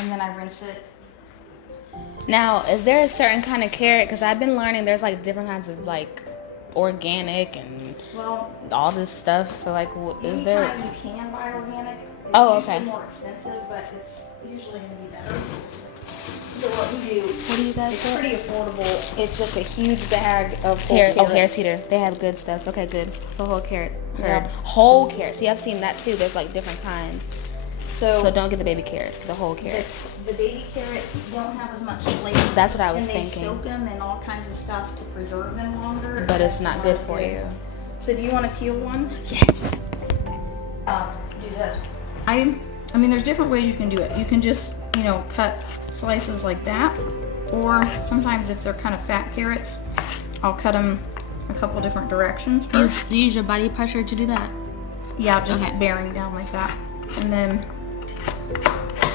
And then I rinse it. Now, is there a certain kind of carrot? Because I've been learning there's like different kinds of like organic and all this stuff. So like, is there? Anytime you can buy organic. Oh, It's okay. usually more expensive, but it's usually going to be better. So what we do? What do you guys It's get? pretty affordable. It's just a huge bag of whole Hair, carrots. hair cedar. They have good stuff. Okay, good. So whole carrots. Heard. Yeah. Whole carrots. See, I've seen that too. There's like different kinds. So don't get the baby carrots. Get the whole carrots. the baby carrots don't have as much flavor. That's what I was and thinking. They soak them in all kinds of stuff to preserve them longer. But it's not good for you. So do you want to peel one? Yes. Do this. I mean, there's different ways you can do it. You can just, cut slices like that. Or sometimes if they're kind of fat carrots, I'll cut them a couple different directions first. You use your body pressure to do that? Yeah, just bearing down like that. And then...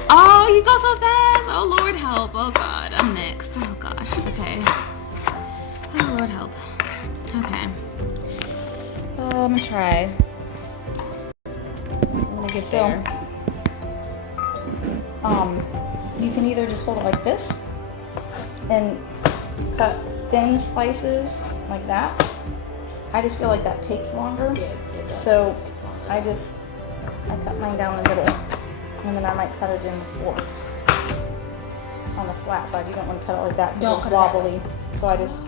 Oh, you go so fast. Oh, Lord help. Oh, God. I'm next. Oh, gosh. Okay. Oh, Lord help. Okay. I'm going to try. I'm going to get there. You can either just hold it like this and cut thin slices like that. I just feel like that takes longer. Yeah, so I cut mine down the middle, and then I might cut it in forks on the flat side. You don't want to cut it like that because it's wobbly. So I just,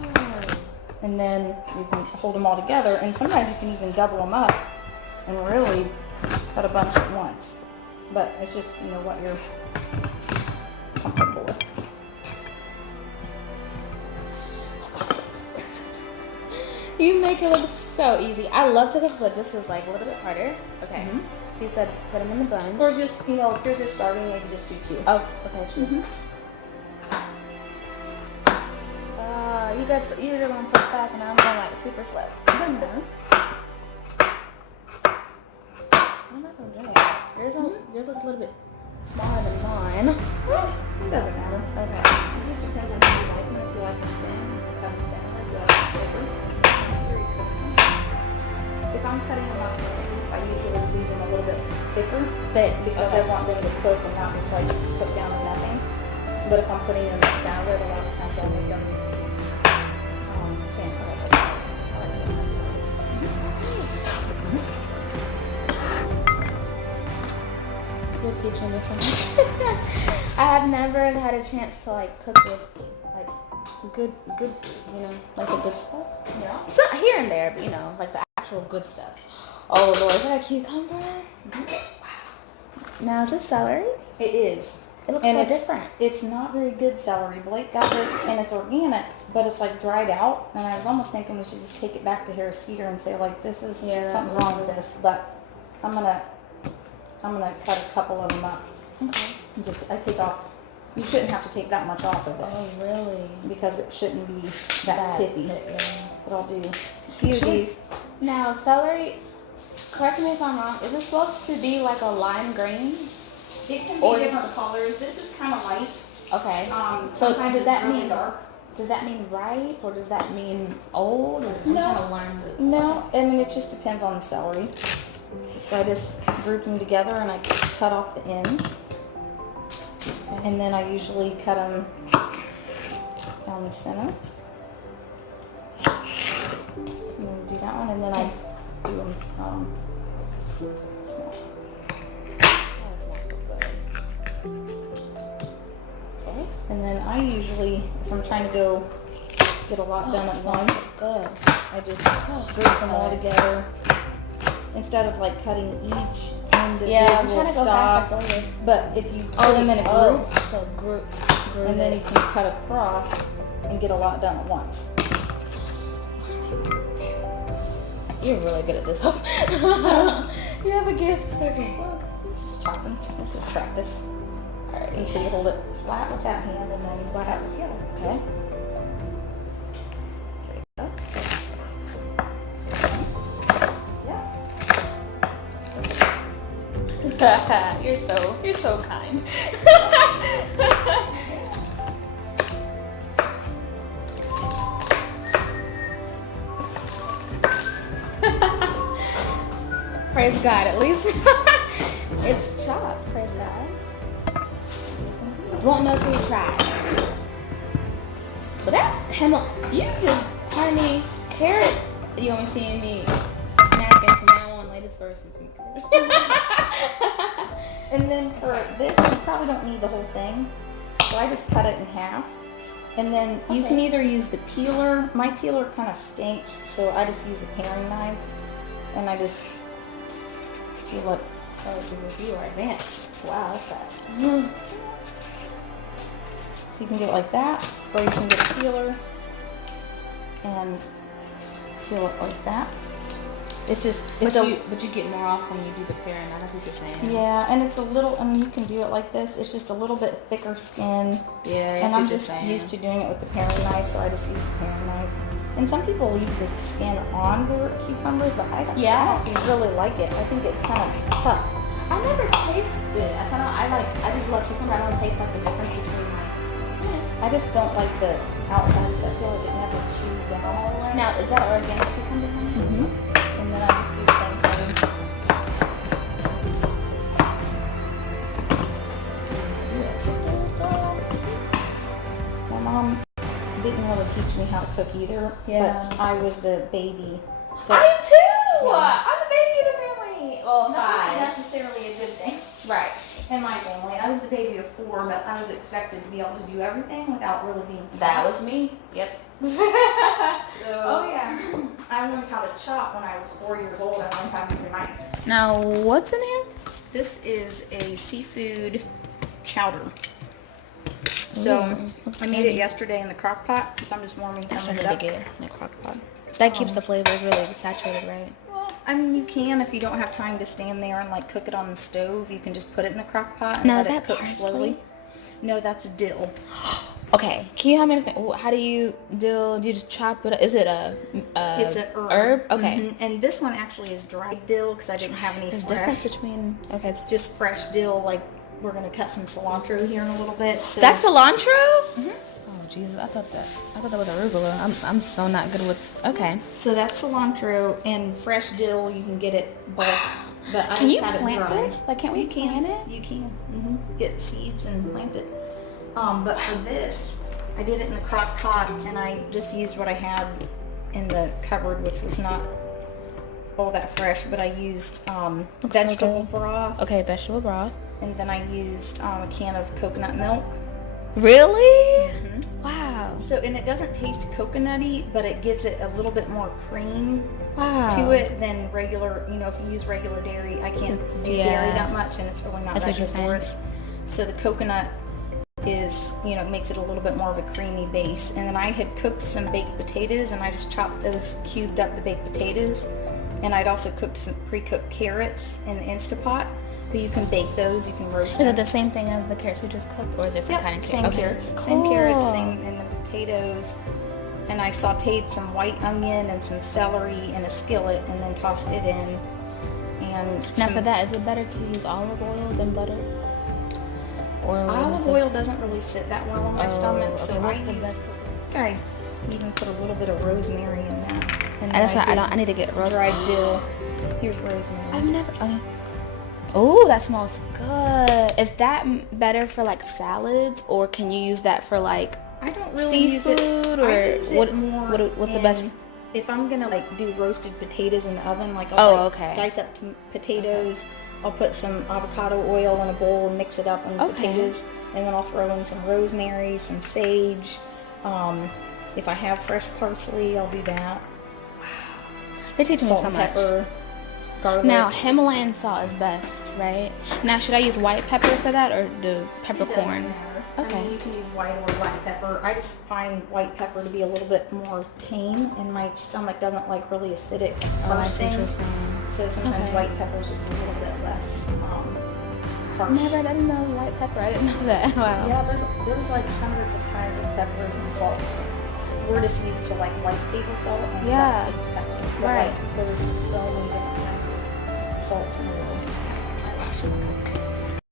and then you can hold them all together, and sometimes you can even double them up and really cut a bunch at once. But it's just, what you're comfortable with. You make it look so easy. I love to cook, but this is like a little bit harder. Okay. Mm-hmm. So you said put them in the bun. Or just, if you're just starting, maybe just do 2. Oh, okay. True. Mm-hmm. You did it on so fast, and I'm going like super slow. Doesn't matter. I'm not gonna do it. Yours looks a little bit smaller than mine. It doesn't matter. Okay. It just depends on how you like them. If you like them thin, cut them thin. If you like them thicker, if I'm cutting them up in soup, I usually leave them a little bit thicker. Thick. Because I want them to cook and not just like cook down to nothing. But if I'm putting them in salad, a lot of times I'll make them thin. I like that. I like them. You're teaching me so much. I have never had a chance to like cook with like good, like the good stuff. Yeah. So here and there, but like the actual good stuff. Oh Lord, is that a cucumber? Mm-hmm. Wow. Now is this celery? It is. It looks And so it's different. It's not very good celery. Blake got this, and it's organic, but it's like dried out. And I was almost thinking we should just take it back to Harris Teeter and say like, this is something wrong with this. But I'm gonna cut a couple of them up. Okay. I take off. You shouldn't have to take that much off of it. Oh really? Because it shouldn't be that pithy. Yeah. But I'll do a few of these. Now celery. Correct me if I'm wrong. Is it supposed to be like a lime green? It can be different colors. This is kind of light. Okay. So does that really mean dark? Does that mean ripe or does that mean old? Or I'm trying to learn the. No, I mean it just depends on the celery. So I just group them together and I cut off the ends. Okay. And then I usually cut them down the center. And then do that one, and then I do them small. Okay. And then I usually, if I'm trying to get a lot done at once, Good. I just group them all together instead of like cutting each individual Yeah, I'm trying to go stalk. fast like But if you put them in a group, so group and then you can cut across and get a lot done at once. You're really good at this. You have a gift. Okay. Just chopping. Let's just practice. Alright. And so you hold it flat with that hand and then flat out with the other. Okay. Yeah. You're so kind. Praise God, at least it's chopped. Praise God. Won't know till we try. But that you just, honey, carrot. You only seeing me snacking from now on. Latest verse and some carrot. And then for this, you probably don't need the whole thing. So I just cut it in half. And then you can either use the peeler. My peeler kind of stinks, so I just use a paring knife. And I just peel it. Oh, Jesus, you are advanced. Wow, that's fast. So you can do it like that, or you can get a peeler and peel it like that. It's just, but you get more off when you do the paring. That's what you're saying. Yeah, and it's a little. I mean, you can do it like this. It's just a little bit thicker skin. Yeah, and I'm just used to doing it with the paring knife, so I just use the paring knife. And some people leave the skin on the cucumbers, but I don't really like it. I think it's kind of tough. I never tasted it. I just love cucumber. I don't taste like the difference between I just don't like the outside. I feel like it never chews down all the way. Now, is that organic cucumber? Mm-hmm. And then I just do the same thing. My mom didn't really teach me how to cook either, but I was the baby. So I am too! Yeah. I'm the baby of the family. Well, not 5. necessarily a good thing. Right. In my family, I was the baby of 4, but I was expected to be able to do everything without really being That was me. Yep. So, I learned how to chop when I was 4 years old. I learned how to use a knife. Now, what's in here? This is a seafood chowder. So, I made it yesterday in the crock pot, so I'm just warming some of it up. In the crock pot. That keeps the flavors really saturated, right? Well, I mean, you can if you don't have time to stand there and like cook it on the stove. You can just put it in the crock pot and let it cook slowly. No, that's dill. Okay, can you help me understand? How do you dill? Do you just chop it up? Is it it's an herb? Okay. Mm-hmm. And this one actually is dried dill because I didn't have any fresh. There's difference between it's just fresh dill. Like we're gonna cut some cilantro here in a little bit. So. That's cilantro? Mm-hmm. Oh Jesus, I thought that was arugula. I'm so not good with. Okay. So that's cilantro and fresh dill. You can get it bulk. But I can you have plant it dry. this? Like, can't we plant it? You can. Mm-hmm. Get seeds and plant it. But for this, I did it in the crock pot, and I just used what I had in the cupboard, which was not all that fresh. But I used vegetable broth. Okay, vegetable broth. And then I used a can of coconut milk. Really? Mm-hmm. Wow. So, and it doesn't taste coconutty, but it gives it a little bit more cream. Wow. To it than regular, if you use regular dairy, I can't do dairy that much, and it's really not that good for us. So the coconut is, makes it a little bit more of a creamy base. And then I had cooked some baked potatoes, and I just chopped those, cubed up the baked potatoes. And I'd also cooked some pre-cooked carrots in the Instapot. But you can bake those, you can roast them. Is it the same thing as the carrots we just cooked, or is it different kind of same carrots? Cool. Same carrots, same in the potatoes. And I sauteed some white onion and some celery in a skillet and then tossed it in. And now for that, is it better to use olive oil than butter? Or olive oil doesn't really sit that well on my stomach, okay, so what's the best? I even put a little bit of rosemary in that. And that's right. I need to get rosemary. Dried dill. Here's rosemary. I've never. Okay. Oh, that smells good. Is that better for like salads, or can you use that for like? I don't really seafood, use it. or I use it more what's the best? If I'm gonna like do roasted potatoes in the oven, like I'll dice up potatoes. Okay. I'll put some avocado oil in a bowl and mix it up on the potatoes, and then I'll throw in some rosemary, some sage. If I have fresh parsley, I'll do that. Wow, you're teaching me so much. Pepper, garlic. Now Himalayan salt is best, right? Now should I use white pepper for that, or the peppercorn? Okay. I mean, you can use white or black pepper. I just find white pepper to be a little bit more tame, and my stomach doesn't like really acidic things. So sometimes white pepper is just a little bit less harsh. Never, I didn't know it was white pepper. I didn't know that. Wow. Yeah, there's like hundreds of kinds of peppers and salts. We're just used to like white table salt and black pepper. But Right. like, there's so many different kinds of salts in the world.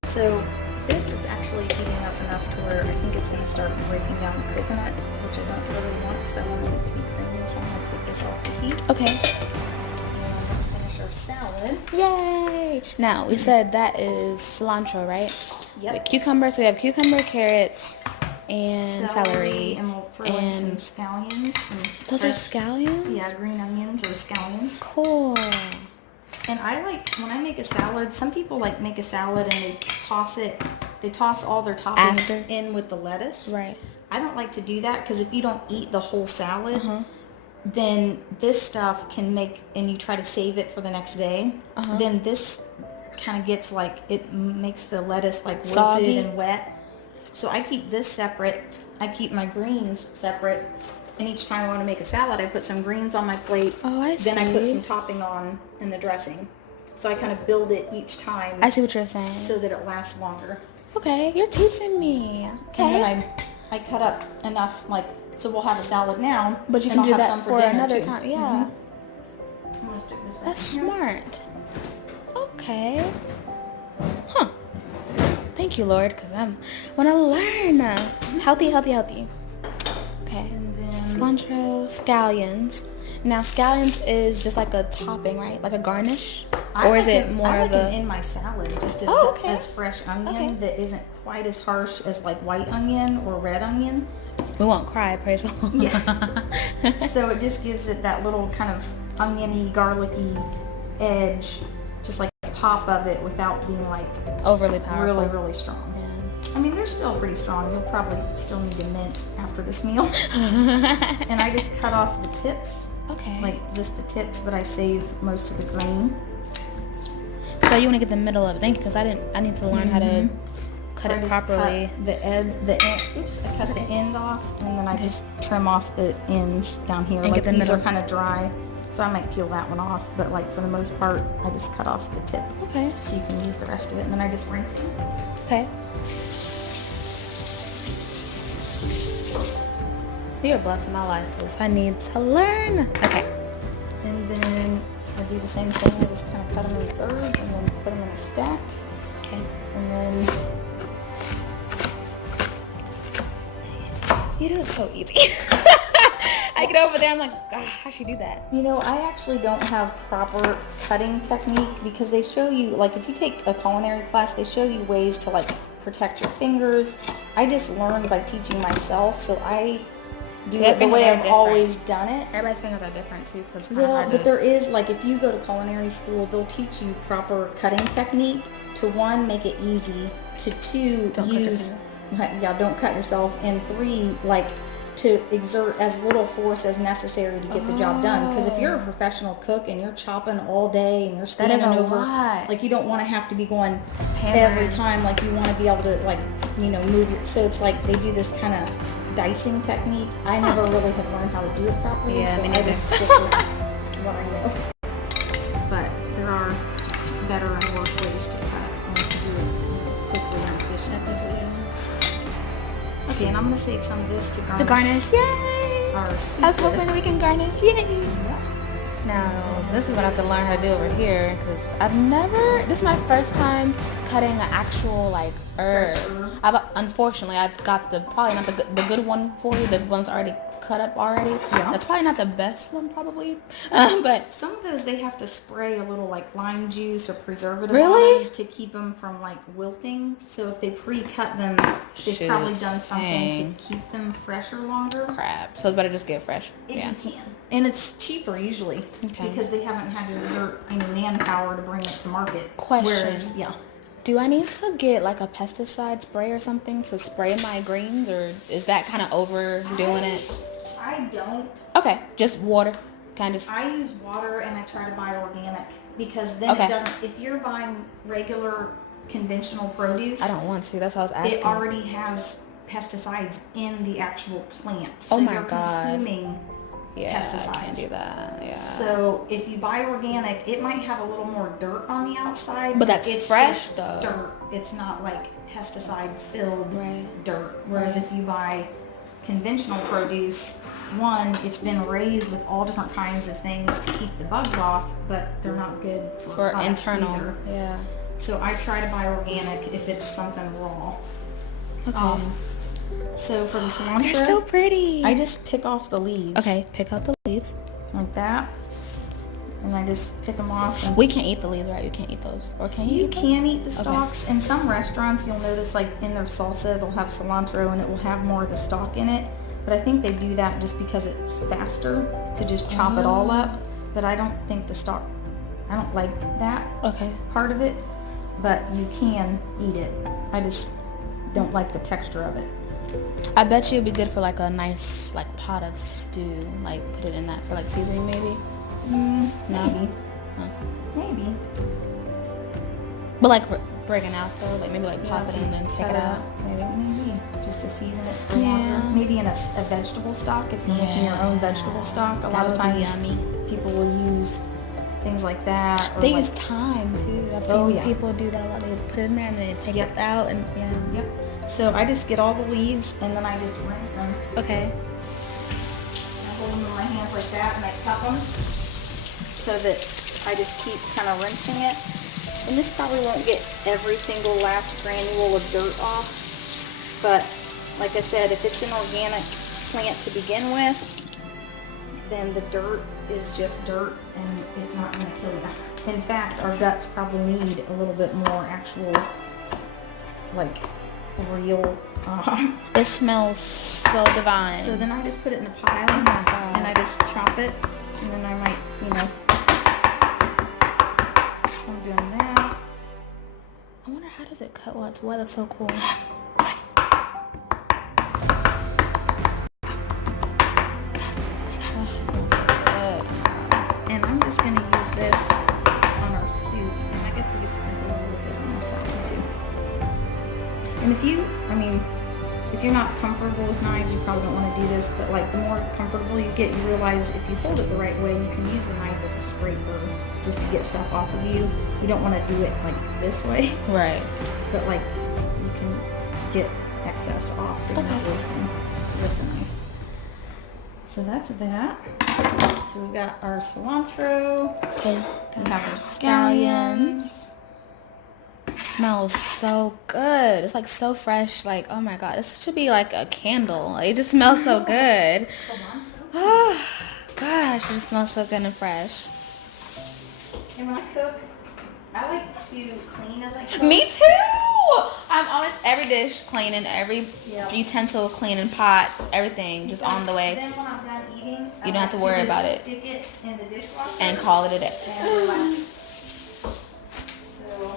So this is actually heating up enough to where I think it's going to start breaking down the coconut, which I don't really want because I want it to be creamy. So I'm going to take this off the heat. Okay. And let's finish our salad. Yay! Now, we said that is cilantro, right? Yep. With cucumber, so we have cucumber, carrots, and celery. And we'll throw in some scallions. Those are scallions? Yeah, green onions or scallions. Cool. And I like, when I make a salad, some people like make a salad and they toss all their toppings in with the lettuce. Right. I don't like to do that because if you don't eat the whole salad, then this stuff can make, and you try to save it for the next day, then this kind of gets like, it makes the lettuce like wilted Soggy. and wet. So I keep this separate. I keep my greens separate. And each time I want to make a salad, I put some greens on my plate. Oh, I see. Then I put some topping on in the dressing. So I kind of build it each time. I see what you're saying. So that it lasts longer. Okay, you're teaching me. Okay. And then I cut up enough, like, so we'll have a salad now. But you and can I'll do have that some for dinner another too. time. Yeah. I'm gonna stick this back That's in here. smart. Okay. Huh. Thank you, Lord, because I want to learn. Healthy, healthy, healthy. Okay. And then Cilantro, scallions. Now, scallions is just like a topping, right? Like a garnish? Or is it more I of like a... it in my salad, just as fresh onion that isn't quite as harsh as like white onion or red onion. We won't cry, praise the Lord. Yeah. So it just gives it that little kind of oniony, garlicky edge, just like a pop of it without being like Overly powerful. really, really strong. I mean, they're still pretty strong. You'll probably still need a mint after this meal. And I just cut off the tips. Okay. Like just the tips, but I save most of the green. So you want to get the middle of it. Thank you, because I need to learn how to cut So I it just properly. cut the end. I cut the end off, and then I just trim off the ends down here. And Like get the these middle. are kind of dry, so I might peel that one off. But like for the most part, I just cut off the tip, Okay. so you can use the rest of it. And then I just rinse them. Okay. You're blessing my life, because I need to learn. Okay. And then I do the same thing. I just kind of cut them in thirds and then put them in a stack. Okay. And then You do it so easy. I get over there, I'm like, God, how should you do that? you know, I actually don't have proper cutting technique because they show you, like if you take a culinary class, they show you ways to like protect your fingers. I just learned by teaching myself, so I do it the way I've always done it. Everybody's fingers are different too, because Well, but there is, like, if you go to culinary school, they'll teach you proper cutting technique to, one, make it easy, to two, Don't cut use, don't cut yourself, and three, like, to exert as little force as necessary to get the job done. Because if you're a professional cook and you're chopping all day and you're standing over, like, you don't want to have to be going every time. Like, you want to be able to, like, you know, move your, so it's like they do this kind of dicing technique. I never really have learned how to do it properly, Yeah, so me I neither. just stick with what I know. But there are better and worse ways to cut and to do it quickly and efficiently. Okay, and I'm gonna save some of this to garnish. To garnish, yay! Our soup I was with. hoping we can garnish, yay! Yeah. Now, this is what I have to learn how to do over here, because this is my first time cutting an actual, like, herb. Fresh herb. Unfortunately, I've got probably not the good one for you, the one's already cut up already. Yeah. That's probably not the best one, probably, but Some of those they have to spray a little like lime juice or preservative Really? on them to keep them from like wilting. So if they pre-cut them, they've Shoot, probably done something dang. to keep them fresher longer. crap. So it's better just get fresh. If Yeah. you can. And it's cheaper usually Okay. because they haven't had to exert any manpower to bring it to market. Question. Whereas, yeah. Do I need to get like a pesticide spray or something to spray my greens, or is that kind of overdoing it? I don't. Okay, just water, kind of. I use water and I try to buy organic because then Okay. it doesn't, if you're buying regular conventional produce, I don't want to. That's what I was asking. it already has pesticides in the actual plant. So Oh my you're God. consuming pesticides. I can't do that. Yeah. So if you buy organic, it might have a little more dirt on the outside, but that's it's fresh just though. dirt. It's not like pesticide filled dirt. Whereas Right. if you buy conventional produce, one, it's been raised with all different kinds of things to keep the bugs off, but they're not good for us internal. either. Yeah. So I try to buy organic if it's something raw. Okay. So for the cilantro, They're so pretty. I just pick off the leaves. Okay, pick out the leaves. Like that. And I just pick them off. And We can't eat the leaves, right? You can't eat those. Or can you? you can eat the stalks. In some restaurants, you'll notice like in their salsa, they'll have cilantro and it will have more of the stalk in it. But I think they do that just because it's faster to just chop it all up. But I don't think the stalk, I don't like that part of it. But you can eat it. I just don't like the texture of it. I bet you it'd be good for like a nice like pot of stew. Like put it in that for like seasoning maybe. No? No. Maybe. But like for breaking out though, like maybe like pop it and then take it out. Maybe. Maybe. Just to season it for longer. Maybe in a vegetable stock if you're making your own vegetable stock. A lot of times people will use things like that. Or They like, use thyme too. I've seen people do that a lot. They put it in there and then they take it out and Yep. So I just get all the leaves and then I just rinse them. Okay. I hold them in my hands like that and I cup them so that I just keep kind of rinsing it. And this probably won't get every single last granule of dirt off. But like I said, if it's an organic plant to begin with, then the dirt is just dirt and it's not going to kill you. In fact, our guts probably need a little bit more actual, like, real. It smells so divine. So then I just put it in a pile and I just chop it and then I might, so I'm doing that. I wonder how does it cut while it's wet? That's so cool. And I'm just going to use this on our soup. And I guess we could sprinkle a little bit on our salad too. And if you're not comfortable with knives, you probably don't want to do this. But like the more comfortable you get, you realize if you hold it the right way, you can use the knife as a scraper just to get stuff off of you. You don't want to do it like this way. Right. But like you can get excess off so you're not wasting with the knife. So that's that. So we've got our cilantro. We have our scallions. Smells so good. It's like so fresh. Like, oh my god, this should be like a candle. It just smells so good. Oh gosh, it just smells so good and fresh. And when I cook, I like to clean as I cook. Me too. I'm always every dish clean and every utensil clean and pot, everything just on the way. Then when I'm done eating, You don't have to worry about it. Stick it in the dishwasher And call it a day. and relax. So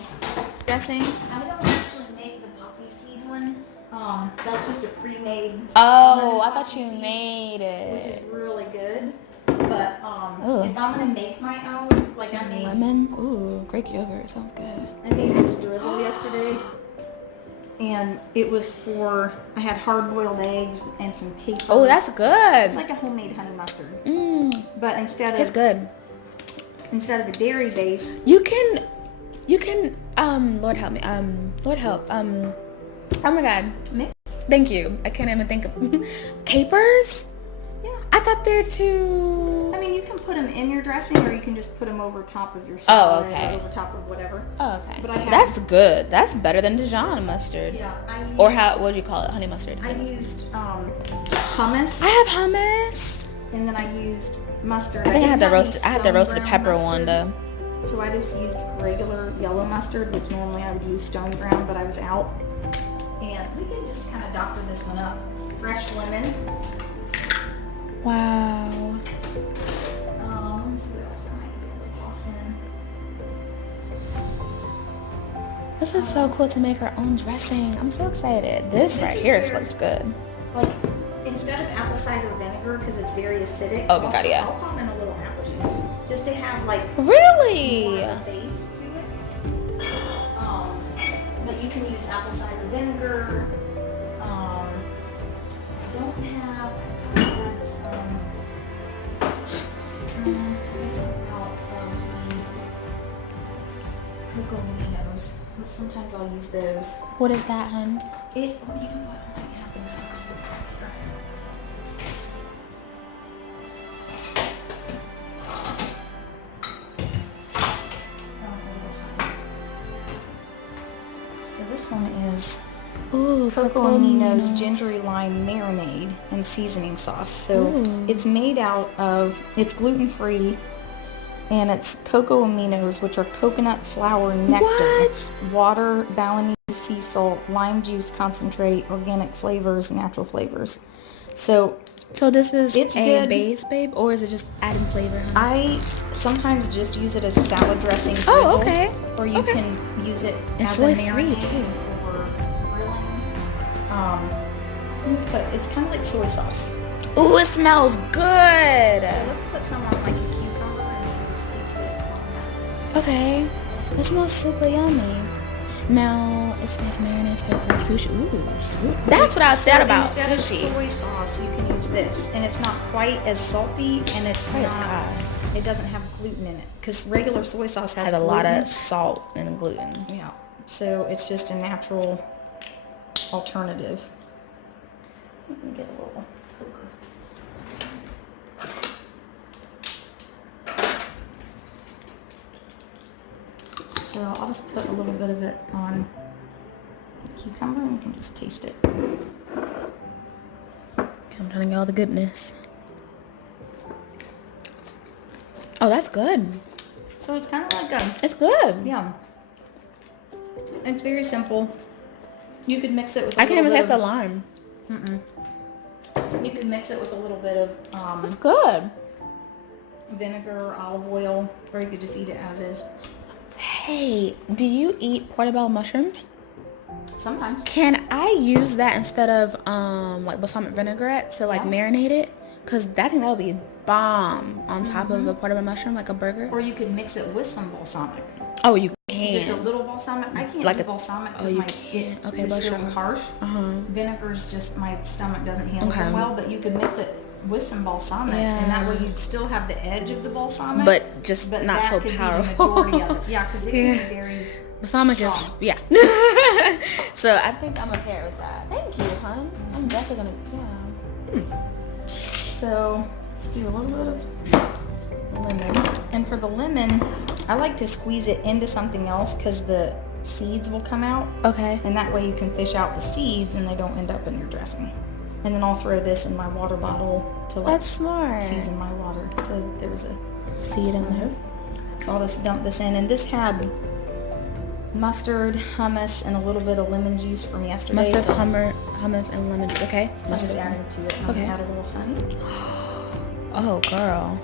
Dressing. I don't actually make the poppyseed one. That's just a pre-made. Oh, I lemon thought you poppyseed, made which it. is really good. But if I'm gonna make my own, like I made Lemon. Ooh, Greek yogurt. Sounds good. I made this drizzle yesterday, and it was I had hard-boiled eggs and some capers. Oh, that's good. It's like a homemade honey mustard. But It's instead good. of a dairy base, You can, Lord help me, Lord help, oh my god. mix. Thank you. I can't even think of, capers? Yeah. I thought they're too, I mean, you can put them in your dressing, or you can just put them over top of your salad, okay. or over top of whatever. oh, okay. But I have- That's good. That's better than Dijon mustard. Yeah. Or what would you call it? Honey mustard. I used hummus, I have hummus. and then I used mustard. I think I had the didn't have roasted, any I had the stone roasted ground pepper one mustard. though. So I just used regular yellow mustard, which normally I would use stone ground, but I was out. And we can just kind of doctor this one up. Fresh lemon. Wow. Let me see what else I might be able to toss in. This is so cool to make our own dressing. I'm so excited. This right here looks good. Like, instead of apple cider vinegar, because it's very acidic. Oh my god, yeah. I'll pop in a little apple juice. Just to have, like, Really? more of a base to it. But you can use apple cider vinegar. I don't have, I had some sometimes I'll use those. What is that, hun? Oh, you know what? I might have another one. So this one is Ooh, cocoa aminos gingery lime marinade and seasoning sauce. So it's made out of, it's gluten-free, and it's cocoa aminos, which are coconut flour nectar, water, Balinese sea salt, lime juice concentrate, organic flavors, natural flavors. So this is it's a good. base, babe, or is it just adding flavor, hun? I sometimes just use it as a salad dressing. Drizzle, Oh, okay. Or you can use it It's as soy a free marinade too. for grilling. But it's kind of like soy sauce. Ooh, it smells good. So let's put some on like a cucumber and just taste it. Okay, that smells super yummy. Now it says marinade stir fry sushi. Ooh, that's what I said about instead sushi. of soy sauce, you can use this, and it's not quite as salty, and it's Praise not. God. It doesn't have gluten in it, because regular soy sauce has a gluten. lot of salt and gluten. Yeah, so it's just a natural alternative. Let me get a little poker. So I'll just put a little bit of it on cucumber and you can just taste it. I'm trying to get all the goodness. Oh, that's good. So it's kind of like It's good. yeah. It's very simple. You could mix it with. I can't even taste the lime. You could mix it with a little bit of It's good. vinegar or olive oil, or you could just eat it as is. Hey, do you eat portobello mushrooms? Sometimes. Can I use that instead of like balsamic vinaigrette to like marinate it? Cause I think that would be bomb on top of a portobello mushroom, like a burger. Or you could mix it with some balsamic. Oh, you can. Just a little balsamic. I can't Like do a- balsamic oh, because you my can. Okay, it's bless so your heart. harsh. Vinegar's just my stomach doesn't handle it well. But you could mix it with some balsamic, and that way you'd still have the edge of the balsamic, But just not that so could powerful. Be the majority of it. Yeah, because it can be very. Balsamic is, strong. yeah. So I think I'm okay with that. Thank you, hon. I'm definitely gonna, So let's do a little bit of lemon. And for the lemon, I like to squeeze it into something else because the seeds will come out. Okay. And that way you can fish out the seeds and they don't end up in your dressing. And then I'll throw this in my water bottle to like That's smart. season my water. So there's a Seed in there. So I'll just dump this in. And this had mustard, hummus, and a little bit of lemon juice from yesterday. Mustard, so hummus, and lemon juice. Okay. I'm just adding to it. I'm Okay. gonna add a little honey Oh, girl.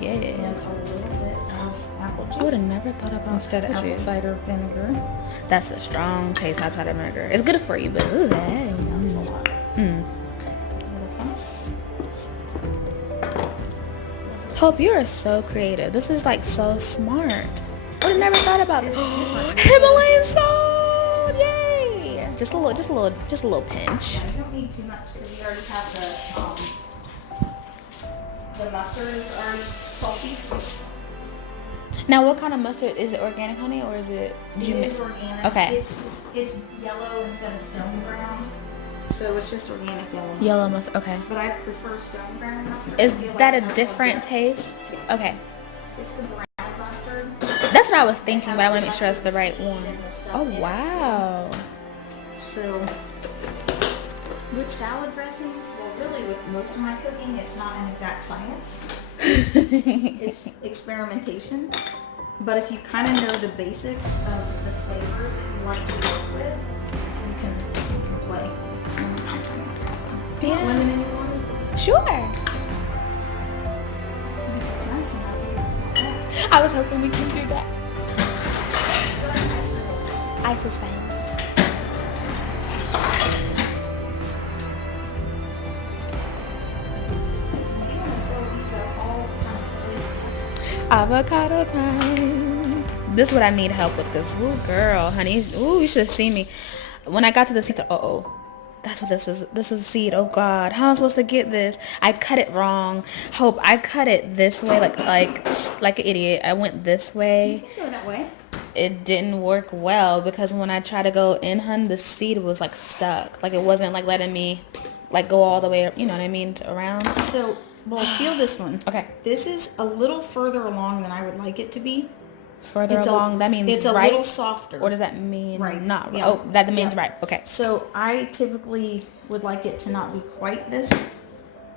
and Yes. a little bit of apple juice. I would have never thought about Instead of apple juice. cider vinegar. That's a strong taste apple cider vinegar. It's good for you, but ooh, That's a lot. A little hummus. Hope, you are so creative. This is like so smart. I would have never thought about it. It's different. Himalayan salt! Yay! Just a little pinch. Yeah, you don't need too much because you already have the mustard is already salty. Now, what kind of mustard is it? Organic honey or is it? It is organic. Okay. It's yellow instead of stone brown. So it's just organic yellow mustard. Yellow mustard. Okay. But I prefer stone brown mustard. Is I feel like that it a has different depth. taste? Okay. It's the brown mustard. That's what I was thinking, but I want to make sure it's the right one. Oh, wow. So with salad dressings, well, really with most of my cooking, it's not an exact science. It's experimentation. But if you kind of know the basics of the flavors that you like to work with, you can play. Do you want lemon in your water? Sure. It's nice enough. It's not bad. I was hoping we can do that. Go ahead and ice it with this. Ice is fine. If you want to throw these up all kind of plates. Avocado time. This is what I need help with, because, ooh, girl, honey, ooh, you should have seen me. When I got to the seed, that's what this is. This is a seed. Oh, God. How am I supposed to get this? I cut it wrong. I cut it this way, like an idiot. I went this way. You can go that way. it didn't work well because when I tried to go in, hun, the seed was like stuck. Like it wasn't like letting me like go all the way, you know what I mean, around. So, well, feel this one. Okay. This is a little further along than I would like it to be. Further along, that means it's a right? little softer. Or does that mean right? not right? Yeah. Oh, that means right. Okay. So I typically would like it to not be quite this.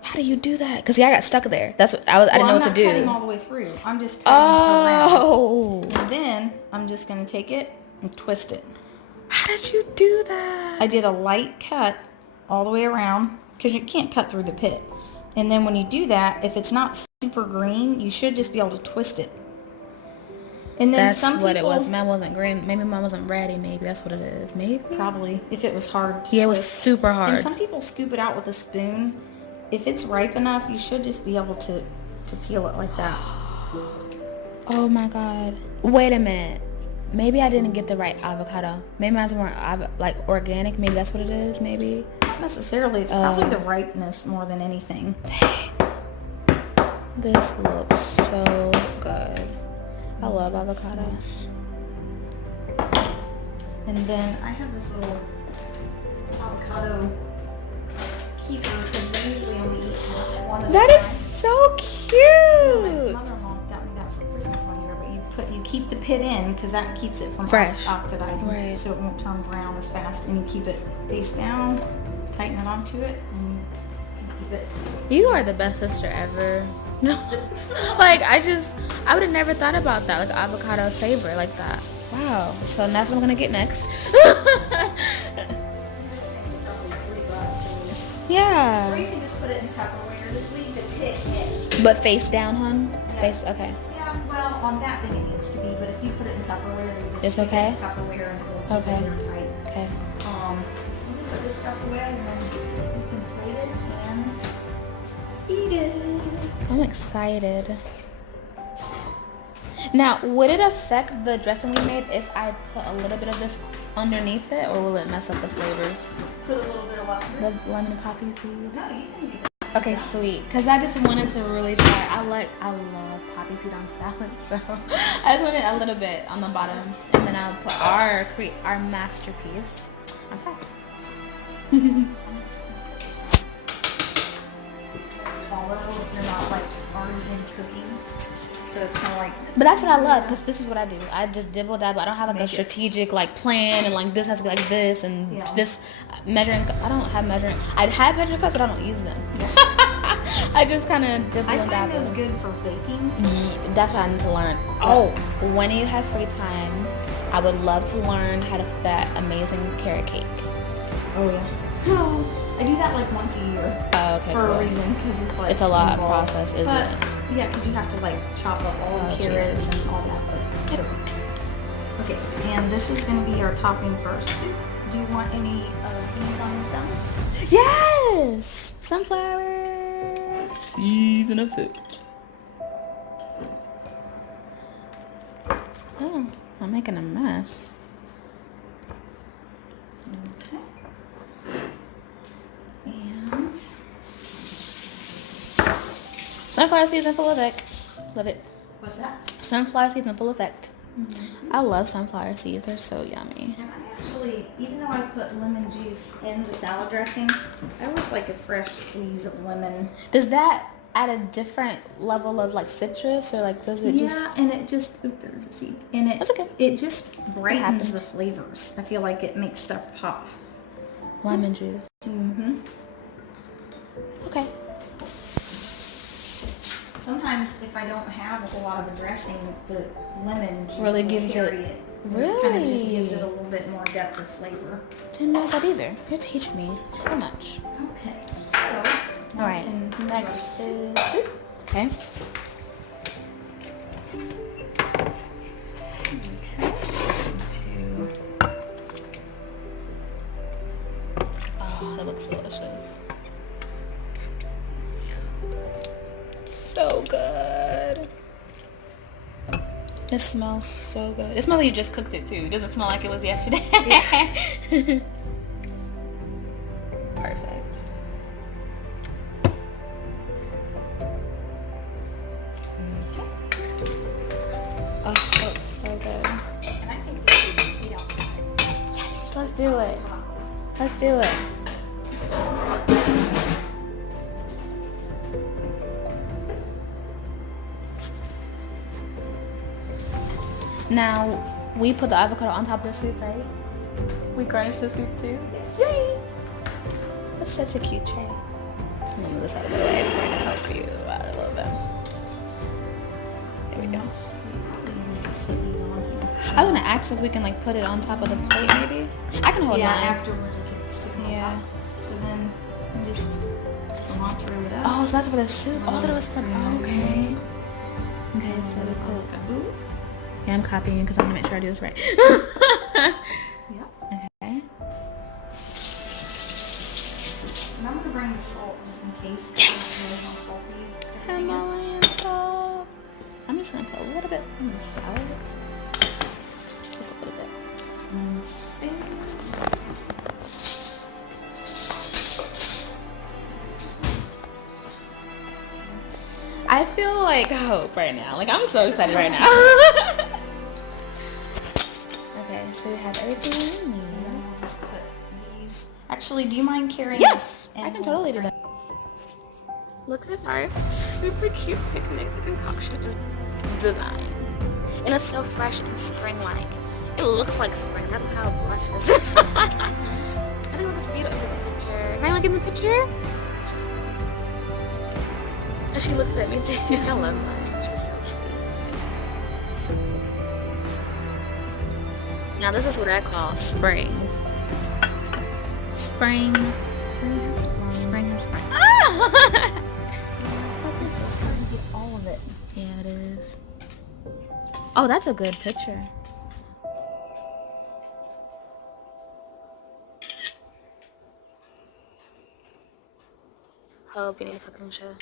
How do you do that? Because I got stuck there. That's what I didn't know what to do. I'm not cutting all the way through. I'm just cutting around. And then I'm just going to take it and twist it. How did you do that? I did a light cut all the way around because you can't cut through the pit. And then when you do that, if it's not super green, you should just be able to twist it. And then that's what it was. Mine wasn't green. Maybe mine wasn't ready. Maybe that's what it is. Maybe. Probably. If it was hard to it was super hard. And some people scoop it out with a spoon. If it's ripe enough, you should just be able to peel it like that. Oh my God. Wait a minute. Maybe I didn't get the right avocado. Maybe mine weren't like organic. Maybe that's what it is. Maybe. Not necessarily. It's probably the ripeness more than anything. Dang. This looks so good. I love avocado. And then I have this little avocado keeper because we usually only eat one at a time. That is so cute. My mother-in-law got me that for Christmas one year, but you keep the pit in because that keeps it from fresh oxidizing, right? So it won't turn brown as fast, and you keep it face down, tighten it onto it, and you keep it. You are the best sister ever. Like I would have never thought about that, like avocado savor like that. Wow. So that's what I'm gonna get next. Yeah. Or you can just put it in Tupperware. Just leave the pit in. But face down, hun? Yeah. Face, okay. Yeah, well, on that thing it needs to be, but if you put it in Tupperware, you just stick it in Tupperware and it will keep it airtight. Okay. So you put this stuff away and then you can plate it and eat it. I'm excited. Now, would it affect the dressing we made if I put a little bit of this underneath it, or will it mess up the flavors? Put a little bit of what? The lemon poppy seed. No, you can use it. Okay, sweet. Because I just wanted to really try. I love poppy seed on salad, so I just wanted a little bit on the bottom, and then I'll put our masterpiece on top. Although if you're not like already in cooking, so it's kind of like. But that's what I love, because this is what I do. I just dibble dabble. I don't have like a strategic like plan and like this has to be like this and this measuring. I don't have measuring. I have measuring cups, but I don't use them. I just kind of dibble and dabble. I find those good for baking. Yeah, that's what I need to learn. Oh, when you have free time, I would love to learn how to cook that amazing carrot cake. Oh yeah. Oh, I do that like once a year. Oh, okay, for cool. a reason, because it's like it's a lot of involved. process, isn't but, it? Yeah, because you have to like chop up all the carrots Jesus. and all that. But okay, and this is going to be our topping first. Do you want any of these on your salad? Yes! Sunflower seeds in effect. Oh, I'm making a mess. Okay. And Sunflower seeds in full effect. Love it. what's that? Sunflower seeds in full effect. Mm-hmm. I love sunflower seeds. They're so yummy. And I actually, even though I put lemon juice in the salad dressing, I always like a fresh squeeze of lemon. Does that add a different level of like citrus, or like does it just? Yeah, and it just there's a seed, and That's okay. It just brightens the flavors. I feel like it makes stuff pop. Lemon juice. Mm-hmm. Okay. Sometimes if I don't have a whole lot of a dressing, the lemon juice Really will gives carry it. Really? Kind of just gives it a little bit more depth of flavor. Didn't know that either. You're teaching me so much. Okay, so all right. Next is soup. Okay. Oh, that looks delicious. So good. It smells so good. It smells like you just cooked it too. It doesn't smell like it was yesterday. Yeah. Perfect. Okay. Oh, that looks so good. And I do it. Let's do it. Now, we put the avocado on top of the soup, right? We garnish the soup too? Yes. Yay! That's such a cute tray. Let me move this out of the way for it to help you out a little bit. There we go. Fit these on here. I was gonna ask if we can like put it on top of the plate maybe. I can hold Yeah, mine. afterwards we can stick them on top. So then you just cilantro it up. Oh, so that's for the soup. Oh, that was for. Oh, okay. Okay, so we put. Avocado. Yeah, I'm copying you because I want to make sure I do this right. Yep. Okay. And I'm gonna bring the salt just in case. Yes! It's really salty. Himalayan salt. I'm just gonna put a little bit on the side. Just a little bit. And then spins. I feel like hope right now. Like I'm so excited right now. Okay, so we have everything we need. And then I'll just put these. Actually, do you mind carrying Yes, this? I can totally do that. Look at our super cute picnic. The concoction is divine. And it's so fresh and spring-like. It looks like spring. That's how blessed this is. I think it looks beautiful in the picture. Can I look in the picture? And she looked at me too. I love her. She's so sweet. Now this is what I call spring. Spring. Spring has sprung. Ah! I'm so sorry to get all of it. Yeah, it is. Oh, that's a good picture. Hope you need a cooking show.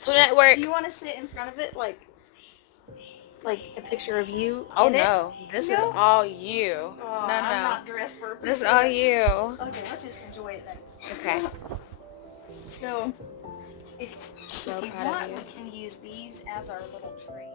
Food Network. Do you want to sit in front of it like a picture of you? Oh in no, it? this No? is all you. Oh, No, I'm no. not dressed for a picture. This is all you. Okay, let's just enjoy it then. Okay. So, if So you proud of want, you. we can use these as our little tray.